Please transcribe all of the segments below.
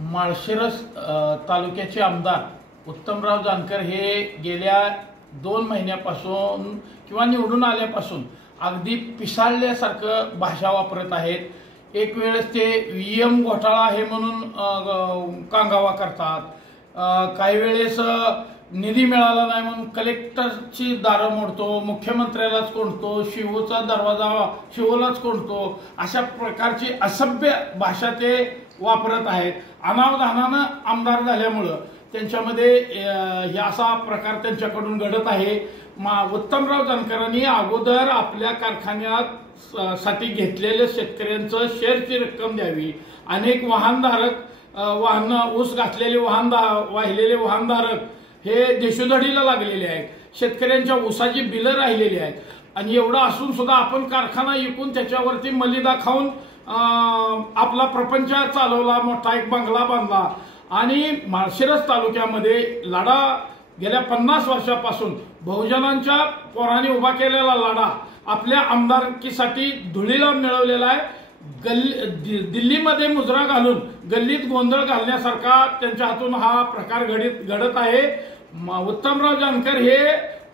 माळशिरस तालुक्याचे आमदार उत्तमराव जानकर हे गेल्या 2 महिन्यापासून किंवा निवडून आल्यापासून अगदी पिसाळल्यासारखं भाषा वापरत आहेत। एक वेळेस ते ईएम घोटाळा आहे म्हणून कांगावा करतात, काही वेळेस निधी मिळाला नाही म्हणून कलेक्टरची दारं मोडतो, मुख्यमंत्र्यालाच कोंडतो, शिवोचा दरवाजा शिवोलाच कोंडतो, अशा प्रकारची असभ्य भाषा ते वापरत आहेत। अनावधानानं आमदार झाल्यामुळं त्यांच्यामध्ये हे असा प्रकार त्यांच्याकडून घडत आहे। उत्तमराव जानकरांनी अगोदर आपल्या कारखान्यात साठी घेतलेल्या शेतकऱ्यांचं शेअरची रक्कम द्यावी। अनेक वाहन ऊस घातलेले वाहिलेले वाहनधारक हे देशोधडीला लागलेले आहेत, शेतकऱ्यांच्या ऊसाची बिलं राहिलेली आहेत आणि एवढं असून सुद्धा आपण कारखाना विकून त्याच्यावरती मलिदा खाऊन आपला प्रपंच चालवला, मोठा एक बंगला बांधला आणि माळशिरस तालुक्यामध्ये लढा गेल्या 50 वर्षापासून बहुजनांच्या पोरांनी उभा केलेला लढा आपल्या आमदारकीसाठी धुळीला मिळवलेला आहे। दिल्लीमध्ये मुजरा घालून गल्लीत गोंधळ घालण्यासारखा त्यांच्या हातून हा प्रकार घडत आहे। उत्तमराव जानकर हे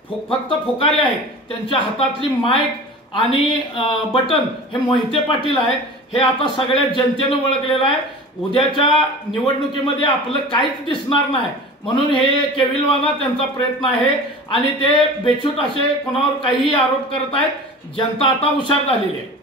फक्त फुकारे आहेत, त्यांच्या हातातली माईक आणि बटन हे मोहिते पाटील आहेत, हे आता सगळ्या जनतेनं ओळखलेलं आहे। उद्याच्या निवडणुकीमध्ये आपलं काहीच दिसणार नाही म्हणून हे केविलवाना त्यांचा प्रयत्न आहे आणि ते बेछूट असे कोणावर काहीही आरोप करत आहेत। जनता आता हुशार झालेली आहे।